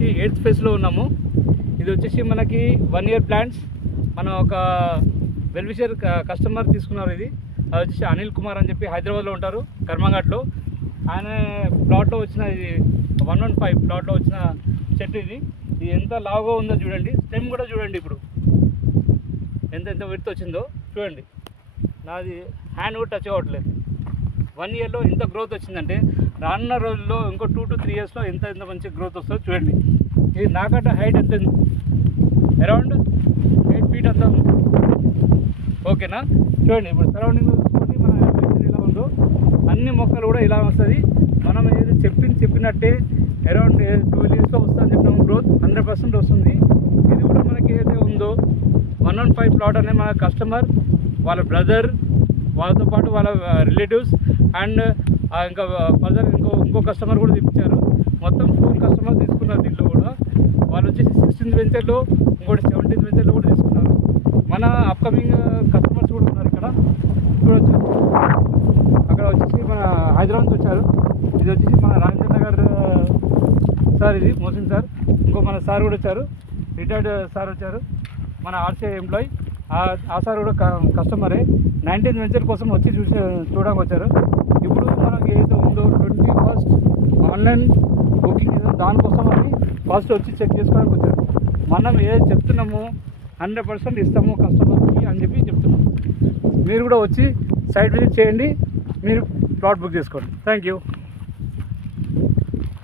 వచ్చేసి 8th ఫేజ్లో ఉన్నాము. ఇది వచ్చేసి మనకి 1 year ప్లాన్స్. మనం ఒక వెల్విషర్ కస్టమర్ తీసుకున్నారు. ఇది అది వచ్చేసి అనిల్ కుమార్ అని చెప్పి హైదరాబాద్లో ఉంటారు, కర్మంఘాట్లో. ఆయన ప్లాట్లో వచ్చిన ఇది 115 ప్లాట్లో వచ్చిన చెట్టు. ఇది ఎంత లావుగా ఉందో చూడండి. స్టెమ్ కూడా చూడండి, ఇప్పుడు ఎంత విడత వచ్చిందో చూడండి. నాది హ్యాండ్ కూడా టచ్ అవ్వట్లేదు. 1 yearలో ఇంత గ్రోత్ వచ్చిందంటే రానున్న రోజుల్లో ఇంకో 2 to 3 yearsలో ఎంత మంచి గ్రోత్ వస్తుందో చూడండి. ఇది నాకంటే హైట్ ఎంత ఉంది, అరౌండ్ 8 feet అంతా ఉంది. ఓకేనా? చూడండి ఇప్పుడు సరౌండింగ్ చూసుకొని మన ఎలా ఉందో అన్ని మొక్కలు కూడా ఇలా వస్తుంది. మనం ఏది చెప్పినట్టే అరౌండ్ 12 yearsలో వస్తుందని చెప్పినాము. గ్రోత్ 100% వస్తుంది. ఇది కూడా మనకి ఏదైతే ఉందో 115 ప్లాట్ అనే మన కస్టమర్, వాళ్ళ బ్రదర్, వాళ్ళతో పాటు వాళ్ళ రిలేటివ్స్ అండ్ ఇంకా ఫర్దర్ ఇంకో కస్టమర్ కూడా తెప్పించారు. మొత్తం 4 customers తీసుకున్నారు. దీంట్లో కూడా వాళ్ళు వచ్చేసి 16th వెంచర్లో, ఇంకోటి 17th వెంచర్లో కూడా తీసుకున్నారు. మన అప్కమింగ్ కస్టమర్స్ కూడా ఉన్నారు ఇక్కడ చూడొచ్చు. అక్కడ వచ్చేసి మన హైదరాబాద్ నుంచి వచ్చారు. ఇది వచ్చేసి మన రాజేంద్ర నగర్ సార్, ఇది మోసిన్ సార్. ఇంకో మన సార్ కూడా వచ్చారు, రిటైర్డ్ సార్ వచ్చారు, మన ఆర్సీఐ ఎంప్లాయీ. ఆ సార్ కూడా కస్టమరే. 19th వెంచర్ కోసం వచ్చి చూడడానికి వచ్చారు. ఇప్పుడు మనకి ఏదైతే ఉందో 21st ఆన్లైన్ బుకింగ్ ఏదో దానికోసం అని ఫస్ట్ వచ్చి చెక్ చేసుకోవడానికి వచ్చారు. మనం ఏది చెప్తున్నామో 100% ఇస్తాము కస్టమర్కి అని చెప్పి చెప్తున్నాం. మీరు కూడా వచ్చి సైట్ విజిట్ చేయండి, మీరు ప్లాట్ బుక్ చేసుకోండి. Thank you.